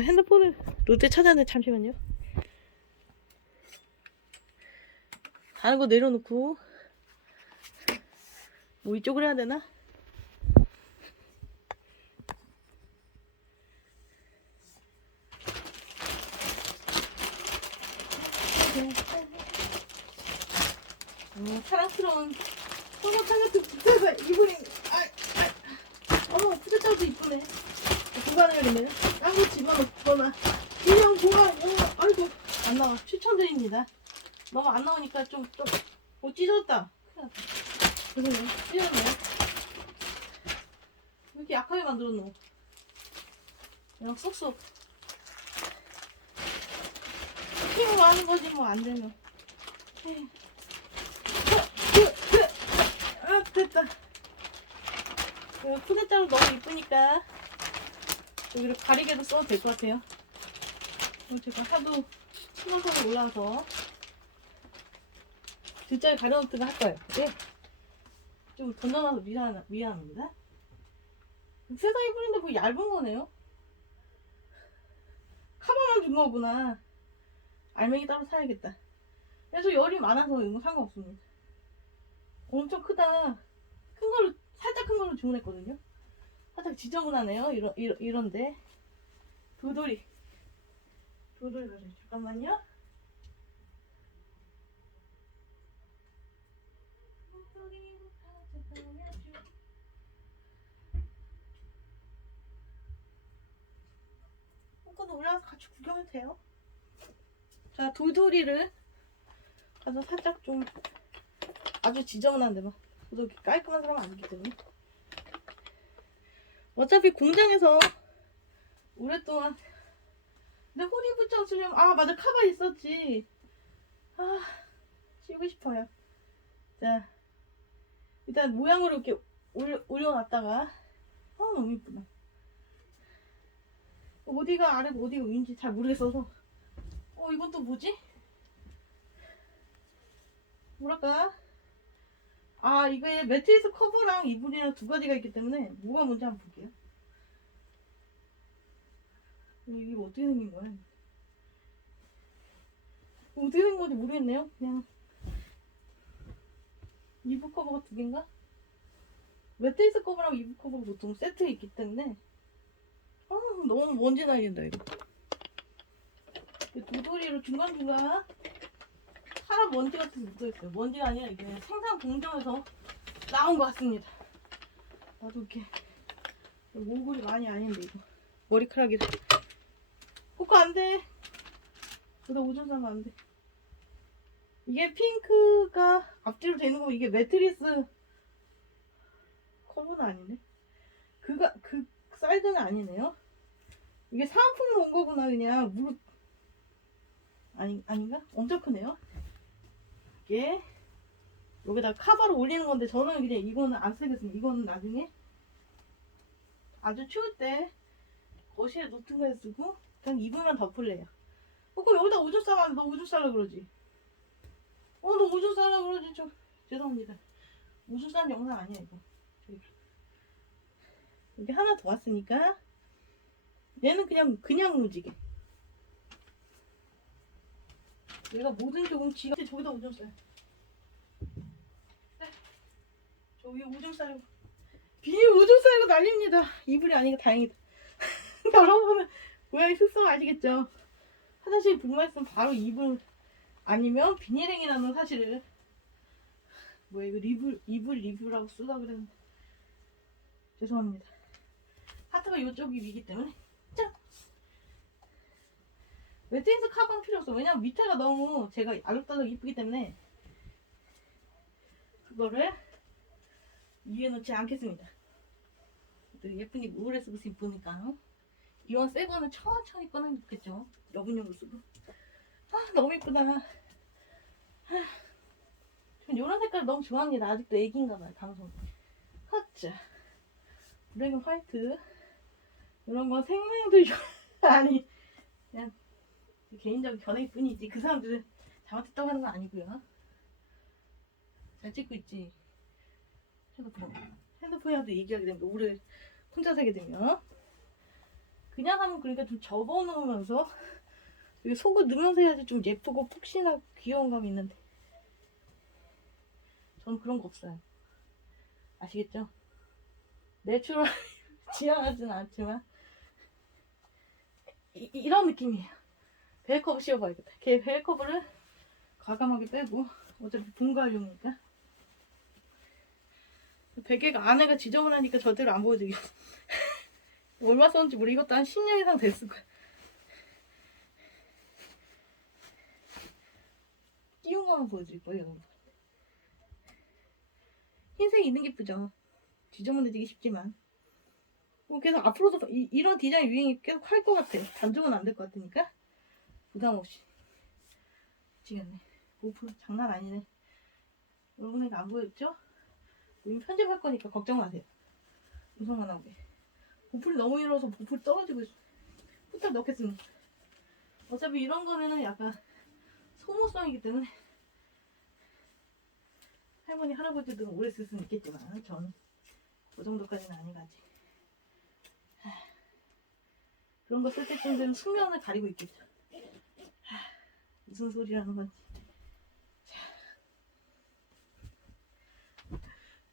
핸드폰을 롯데 찾았는데 잠시만요. 다른 거 내려놓고 뭐 이쪽으로 해야 되나? 음, 사랑스러운 소모탄 같은 부자가 이분이 아, 아, 어 부자도 이쁘네 보관해야겠네 딴거 집어넣거나 그냥 보관 어, 아이고 안 나와. 추천드립니다. 너무 안 나오니까 좀좀 어, 찢었다. 큰일 났다 죄송해요 찢었네. 왜 이렇게 약하게 만들었노? 그냥 쏙쏙. 힘으로 하는 거지 뭐 안 되면. 에이. 아 됐다. 이거 푸대자루 너무 이쁘니까 여기를 가리개도 써도 될 것 같아요. 이거 제가 하도 신호선에 올라와서 뒷자리 가려놓든가 할 거예요. 예. 좀 던져놔서 미안, 미안합니다. 세상이 뿌린데 뭐 얇은 거네요. 카바만 준 거구나. 알맹이 따로 사야겠다. 그래서 열이 많아서 이거 상관없습니다. 엄청 크다. 큰 걸로, 살짝 큰 걸로 주문했거든요. 살짝 지저분하네요. 이런, 이런, 이런데. 도돌이. 도돌이 가져. 잠깐만요. 한번더 올라와서 같이 구경해도 돼요. 자, 돌돌이를 가서 살짝 좀 아주 지저분한데 막 이렇게 깔끔한 사람은 아니기 때문에 어차피 공장에서 오랫동안. 내 허리 붙여 쓰려면 아 맞아. 카바 있었지. 아 치고 싶어요. 자 일단 모양으로 이렇게 올려, 올려놨다가. 아 너무 이쁘다. 어디가 아래고 어디가 위인지 잘 모르겠어서. 어 이건 또 뭐지? 뭐랄까 아 이거에 매트리스 커버랑 이불이랑 두 가지가 있기 때문에 뭐가 뭔지 한번 볼게요. 이게 어떻게 생긴 거야? 어떻게 생긴 건지 모르겠네요. 그냥 이불 커버가 두 개인가? 매트리스 커버랑 이불 커버가 보통 세트에 있기 때문에 아 너무 먼지 날린다 이거. 도돌이로 중간중간 사람 먼지 같은 게 묻어있어요. 먼지가 아니라 이게 생산 공정에서 나온 것 같습니다. 나도 이렇게 모글이 많이 아닌데 이거 머리카락이 꽂고 안 돼. 그다 오줌 싸면 안 돼. 이게 핑크가 앞뒤로 되는 거 이게 매트리스 커버는 아니네. 그가 그 사이즈는 아니네요. 이게 사은품으로 온 거구나 그냥 무릎 아니 아닌가? 엄청 크네요. 이게 여기다 카바로 올리는 건데 저는 그냥 이거는 안 쓰겠습니다. 이거는 나중에 아주 추울 때 거실에 노트북에 쓰고 그냥 입으면 덮을래요. 어, 그럼 여기다 오줌 싸면 너 오줌 싸라 그러지. 어, 너 오줌 싸라 그러지. 저 죄송합니다. 오줌 싸는 영상 아니야 이거. 여기 하나 더 왔으니까 얘는 그냥 그냥 무지개. 얘가 모든 조금 지가 저기다 오줌 싸요. 네. 저 위에 오줌 싸고 비닐 오줌 싸고 난립니다. 이불이 아니니까 다행이다. 여러분은 고양이 습성 아시겠죠? 화장실 불만 있으면 바로 이불 아니면 비닐행이라는 사실을 뭐야 이거 리뷰 이불 리뷰라고 쓰다 그랬는데 죄송합니다. 하트가 이쪽이 위기 때문에 짠. 매트리스 카바는 필요 없어. 왜냐면 밑에가 너무 제가 알록달록 이쁘기 때문에 그거를 위에 놓지 않겠습니다. 또 예쁘니 오래 쓰고 이쁘니까 이왕 새 거는 천천히 꺼내면 좋겠죠. 여분용으로 쓰고. 아 너무 이쁘다. 아, 전 이런 색깔 너무 좋아합니다. 아직도 애기인가 봐요. 방송. 하자. 브레이크 화이트. 이런 건 생명도 아니 그냥 개인적인 견해일 뿐이지 그 사람들은 잘못했다고 하는 건 아니고요 잘 찍고 있지 핸드폰 핸드폰이라도 얘기하게 되면 오래 혼자 살게 되면 그냥 하면 그러니까 좀 접어놓으면서 이게 속을 넣으면서 해야지 좀 예쁘고 푹신하고 귀여운 감이 있는데 저는 그런 거 없어요. 아시겠죠? 내추럴 지향하진 않지만 이, 이- 이런 느낌이에요. 베이커브 씌워봐야겠다. 걔 베이커브를 과감하게 빼고 어차피 분갈용이니까 베개가 안에가 지저분하니까 절대로 안 보여드리겠어. 얼마 썼는지 모르 이것도 한 10년 이상 됐을 거야. 띄운 거만 보여드릴 거예요, 여러분. 흰색이 있는 게 예쁘죠. 지저분해지기 쉽지만. 뭐 계속 앞으로도 이, 이런 디자인 유행이 계속 할 것 같아. 단종은 안 될 것 같으니까. 부담 없이. 미치겠네. 오프 장난 아니네. 여러분에게 안 보였죠? 우린 편집할 거니까 걱정 마세요. 음성만 나오게. 보풀이 너무 길어서 보풀 떨어지고 있어. 후딱 넣겠습니다. 어차피 이런 거는 약간 소모성이기 때문에 할머니 할아버지들은 오래 쓸 수는 있겠지만 저는 그 정도까지는 아니가지. 하, 그런 거 쓸 때쯤 숙면을 가리고 있겠죠. 하, 무슨 소리라는 건지. 자.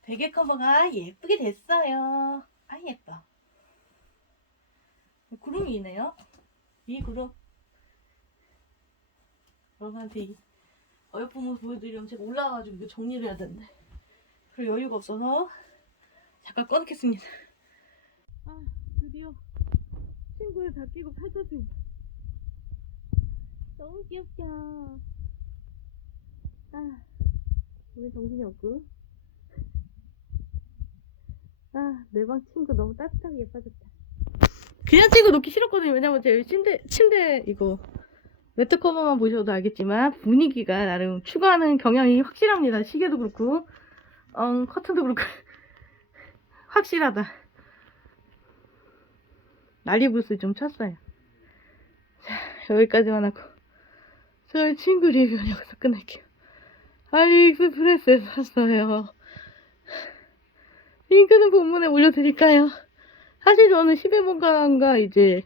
베개 커버가 예쁘게 됐어요. 아 예뻐. 구름이 있네요. 이 구름. 여러분한테 이 어여쁜 모습 보여드리려면 제가 올라와가지고 정리를 해야 되는데. 그럴 여유가 없어서 잠깐 꺼놓겠습니다. 아, 드디어 친구를 다 끼고 펼쳤습니다. 너무 귀엽죠? 아, 오늘 정신이 없고. 아, 내 방 친구 너무 따뜻하게 예뻐졌다. 그냥 찍어 놓기 싫었거든요. 왜냐면 제 침대, 침대 이거 매트 커버만 보셔도 알겠지만 분위기가 나름 추구하는 경향이 확실합니다. 시계도 그렇고, 어, 커튼도 그렇고 확실하다. 난리부스 좀 쳤어요. 자, 여기까지만 하고 저희 친구 리뷰는 여기서 끝낼게요. 알리익스프레스에서 샀어요. 링크는 본문에 올려드릴까요? 사실 저는 11번가가 이제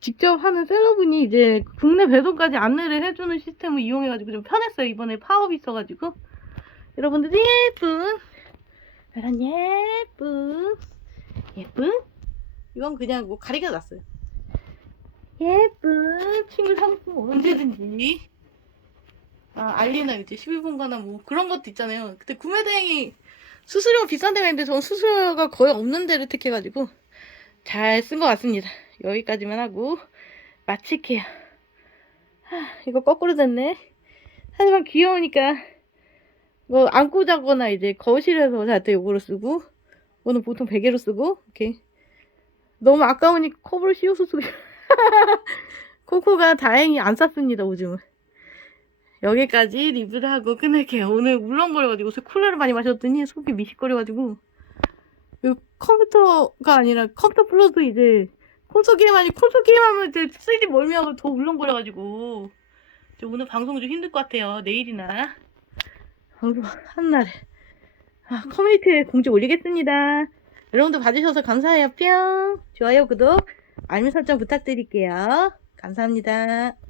직접 하는 셀러분이 이제 국내 배송까지 안내를 해주는 시스템을 이용해가지고 좀 편했어요. 이번에 파업이 있어가지고. 여러분들 예쁜, 이런 예쁜, 예쁜? 이건 그냥 뭐 가리가 났어요. 예쁜 친구 상품 언제든지. 아, 알리나 이제 12번가나 뭐 그런 것도 있잖아요. 그때 구매 대행이 수수료가 비싼 데가 있는데 저는 수수료가 거의 없는 데를 택해가지고 잘 쓴 것 같습니다. 여기까지만 하고 마칠게요. 하, 이거 거꾸로 됐네. 하지만 귀여우니까 뭐 안고 자거나 이제 거실에서 잘 때 요거로 쓰고 이거는 보통 베개로 쓰고 이렇게 너무 아까우니까 커버를 씌워서 쓰고 코코가 다행히 안 쌌습니다 오줌을. 여기까지 리뷰를 하고 끝낼게요. 오늘 울렁거려가지고 요새 콜라를 많이 마셨더니 속이 미식거려가지고. 이 컴퓨터가 아니라 컴퓨터 플러스 이제 콘솔 게임 아니 콘솔 게임 하면 이제 3D 멀미하고 더 울렁거려가지고. 오늘 방송 좀 힘들 것 같아요 내일이나. 한 날에. 아, 커뮤니티에 공지 올리겠습니다. 여러분들 봐주셔서 감사해요. 뿅. 좋아요 구독 알림 설정 부탁드릴게요. 감사합니다